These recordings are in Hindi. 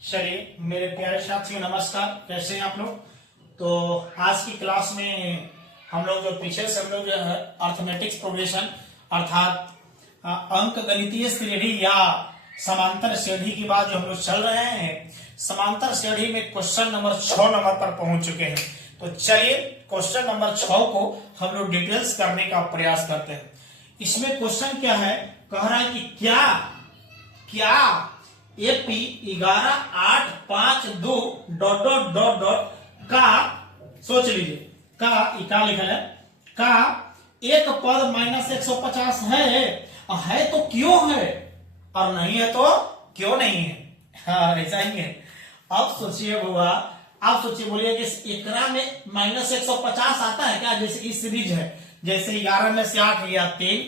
चलिए मेरे प्यारे साथियों, नमस्कार। कैसे हैं आप लोग? तो आज की क्लास में हम लोग जो पीछे से हम लोग जो है अर्थमेटिक्स प्रोग्रेशन अर्थात अंक गणितीय श्रेणी या समांतर श्रेणी की बात जो हम लोग चल रहे हैं, समांतर श्रेणी में क्वेश्चन नंबर 6 नंबर पर पहुंच चुके हैं। तो चलिए क्वेश्चन नंबर 6 को हम लोग डिटेल्स करने का प्रयास करते हैं। इसमें क्वेश्चन क्या है, कह रहा है कि क्या एपी 11,8,5,2 ... का, सोच लीजिए, का क्या लिखा है, का एक पद -150 है तो क्यों है, और नहीं है तो क्यों नहीं है। हाँ, ऐसा ही है। अब सोचिए बुआ, आप सोचिए, बोलिए कि एकरा में -150 आता है क्या? जैसे इस सीरीज है, जैसे 11 में से 8 या 3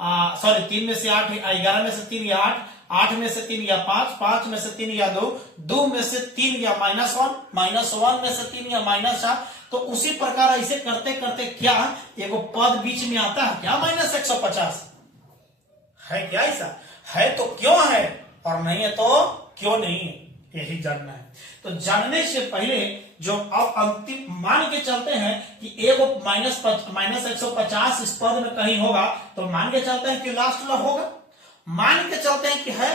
3 में से 8, 11 में से 3 या 8, 8 में से 3 या 5, 5 में से 3 या 2, 2 में से 3 या -1, -1 में से 3 या -4। तो उसी प्रकार ऐसे करते करते क्या एगो पद बीच में आता है क्या -150 है क्या? ऐसा है तो क्यों है, और नहीं है तो क्यों नहीं है, यही जानना है। तो जानने से पहले जो अब अंतिम मान के चलते हैं कि एगो -150 इस पद में कहीं होगा, तो मान के चलते हैं कि लास्ट में होगा, मान के चलते हैं कि है,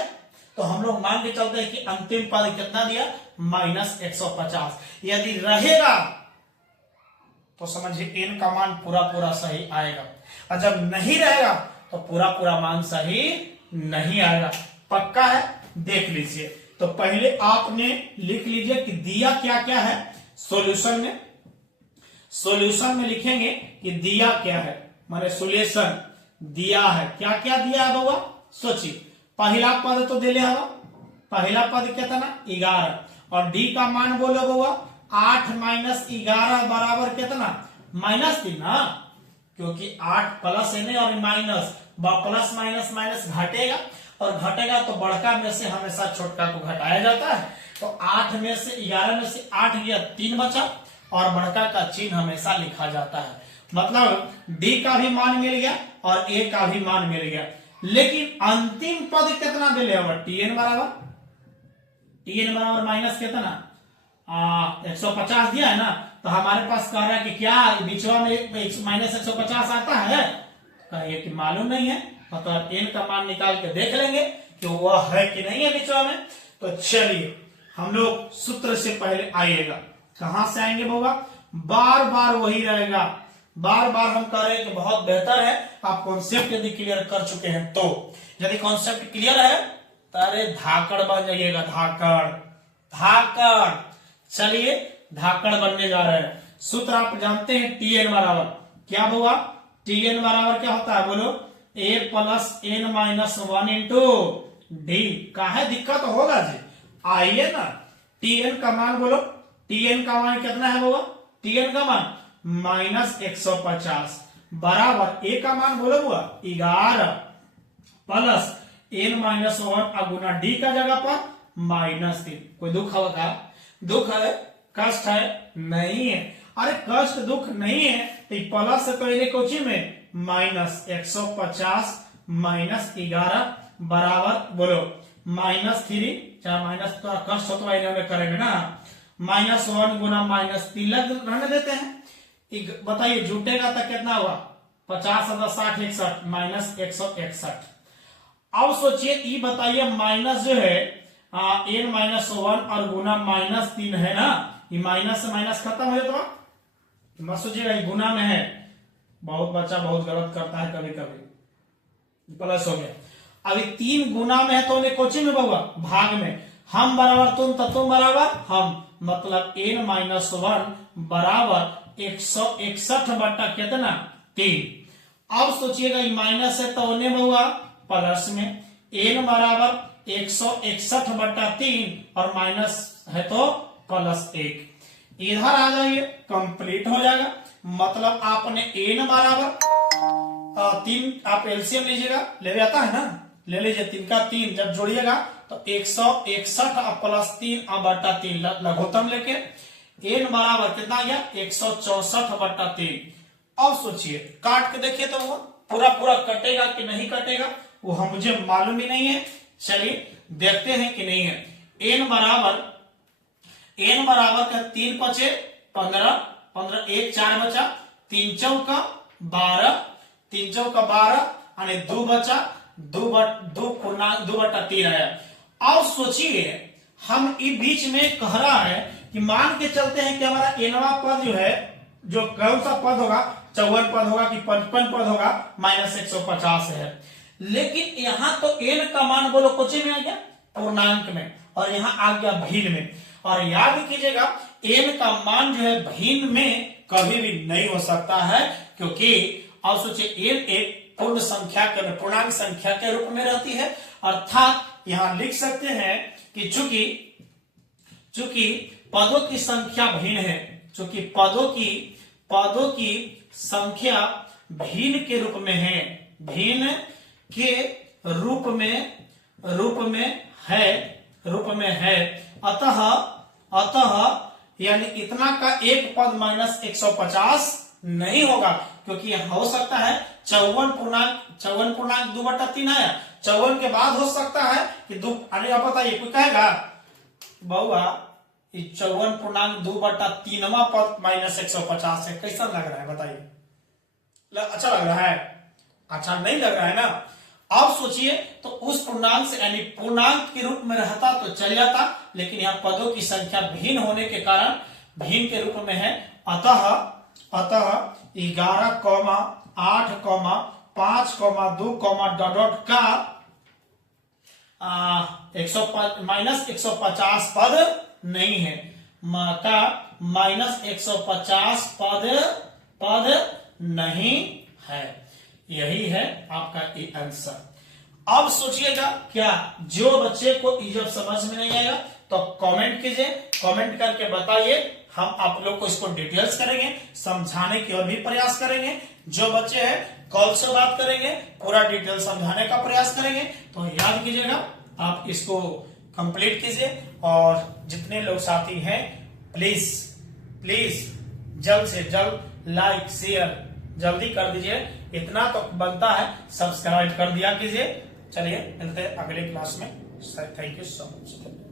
तो हम लोग मान के चलते हैं कि अंतिम पद कितना दिया, -150। यदि रहेगा तो समझिए n का मान पूरा पूरा सही आएगा, और जब नहीं रहेगा तो पूरा पूरा मान सही नहीं आएगा। पक्का है? देख लीजिए। तो पहले आपने लिख लीजिए कि दिया क्या क्या है। सॉल्यूशन में लिखेंगे कि दिया क्या है, माने सॉल्यूशन दिया है। क्या क्या दिया है बाबा? सोचिए, पहला पद तो दे लिया, पहला पद कितना 11, और डी का मान बोलो बाबा 8 - 11 बराबर कितना, -3 ना, क्योंकि 8 प्लस है और माइनस, प्लस माइनस घटेगा, और घटेगा तो बड़का में से हमेशा छोटका को घटाया जाता है। तो 8 में से 11 में से 8 गया, 3 बचा, और बड़का का चिन्ह हमेशा लिखा जाता है। मतलब डी का भी मान मिल गया और ए का भी मान मिल गया, लेकिन अंतिम पद कितना दे लिया, टीएन बराबर माइनस कितना 150 दिया है ना। तो हमारे पास कह रहा है कि क्या बीचवा में -150 आता है, कहिए कि मालूम नहीं है, मतलब एन का मान निकाल के देख लेंगे कि वह है कि नहीं है बीचवा में। तो चलिए हम लोग सूत्र से पहले आइएगा, कहां से आएंगे बाबा, बार बार वही रहेगा, बार बार हम कह रहे हैं कि बहुत बेहतर है आप कॉन्सेप्ट यदि क्लियर कर चुके हैं। तो यदि कॉन्सेप्ट क्लियर है तो अरे धाकड़ बन जाइएगा, धाकड़। चलिए धाकड़ बनने जा रहे हैं। सूत्र आप जानते हैं, टीएन बराबर क्या हुआ, टीएन बराबर क्या होता है बोलो, a + n - 1 इंटू डी। का है दिक्कत होगा जी, आइए ना, टीएन का मान बोलो, टीएन का मान कितना है बाबा, टीएन का मान -150 बराबर ए का मान बोलो हुआ 11 प्लस n - 1 गुना डी का जगह पर -3। कोई दुख है का? दुख है, कष्ट है? नहीं है। अरे कष्ट दुख नहीं है तो प्लस से पहले कोची में -150 - 11 बराबर बोलो -3, चाहे माइनस तो कष्ट हो तो इन्हें करेंगे ना, -1 गुना -3 लग रहने देते हैं। बताइए जुटेगा तो कितना हुआ, 50 + 60 61 -161। अब सोचिए ये बताइए, माइनस जो है n - 1 और गुना -3 है ना, ये माइनस से माइनस खत्म हो जाता, मत सोचिएगा ये गुना में है, बहुत बच्चा बहुत गलत करता है कभी कभी, प्लस हो गया। अभी 3 गुना में है तो उन्हें कोची में बाबा भाग में, हम बराबर तुम तो तुम बराबर हम, मतलब n - 1 बराबर 161 बटा कितना 3। अब सोचिएगा ये माइनस है तो उन्हें हुआ प्लस में, n बराबर 161 बटा 3 और माइनस है तो +1, इधर आ जाइए कंप्लीट हो जाएगा। मतलब आपने n बराबर 3, आप एलसीएम लीजिएगा, ले आता है ना, ले लीजिए 3 का 3, जब जोड़िएगा तो 161 + 3 बटा 3 लघुत्तम लेके n बराबर कितना गया 164 बटा 3। अब सोचिए काट के देखिए तो वो पूरा पूरा कटेगा कि नहीं कटेगा, वो हम मुझे मालूम ही नहीं है। चलिए देखते हैं कि नहीं है। n बराबर का 3 पचे 15, 15 1 4 बचा, 3 चौका 12, 3 चौका 12 आणि 2 बचा, 2/3 आया। अब सोचिए हम इस बीच में कह रहा है कि मान के चलते हैं कि हमारा एनवा पद जो है, जो कौन सा पद होगा, 54 पद होगा कि 55 पद होगा, -150 है। लेकिन यहां तो n का मान बोलो कोचे में आ गया, पूर्णांक में, और यहां आ गया भिन्न में। और याद कीजिएगा n का मान जो है भिन्न में कभी भी नहीं हो सकता है, क्योंकि अब सोचिए n एक पूर्ण संख्या के पूर्णांक संख्या के रूप में रहती है। अर्थात यहां लिख सकते हैं कि चूंकि पदों की संख्या भिन्न है, चूंकि पदों की संख्या भिन्न के रूप में है, भिन्न के रूप में है, अतः यानी इतना का एक पद -150 नहीं होगा, क्योंकि यहां हो सकता है 54 2/3 आया, 54 के बाद हो सकता है कि आप बताइए, कोई कहेगा बउआ 54 2/3 पद -150 है, कैसा लग रहा है बताइए? अच्छा लग रहा है? अच्छा नहीं लग रहा है ना। अब सोचिए तो उस पूर्णांक से यानी पूर्णांक के रूप में रहता तो चल जाता, लेकिन यहाँ पदों की संख्या भिन्न होने के कारण भिन्न के रूप में है। अतः 11, 8, 5, 2 डॉट का -150 पद नहीं है, का -150 पद नहीं है। यही है आपका आंसर। अब सोचिएगा, क्या जो बच्चे को जब समझ में नहीं आएगा तो कमेंट कीजिए, कमेंट करके बताइए, हम आप लोग को इसको डिटेल्स करेंगे, समझाने की और भी प्रयास करेंगे। जो बच्चे हैं कॉल से बात करेंगे, पूरा डिटेल समझाने का प्रयास करेंगे। तो याद कीजिएगा, आप इसको कंप्लीट कीजिए, और जितने लोग साथी हैं प्लीज जल्द से जल्द लाइक शेयर जल्दी कर दीजिए, इतना तो बनता है, सब्सक्राइब कर दिया कीजिए। चलिए मिलते हैं अगले क्लास में। Thank you so much.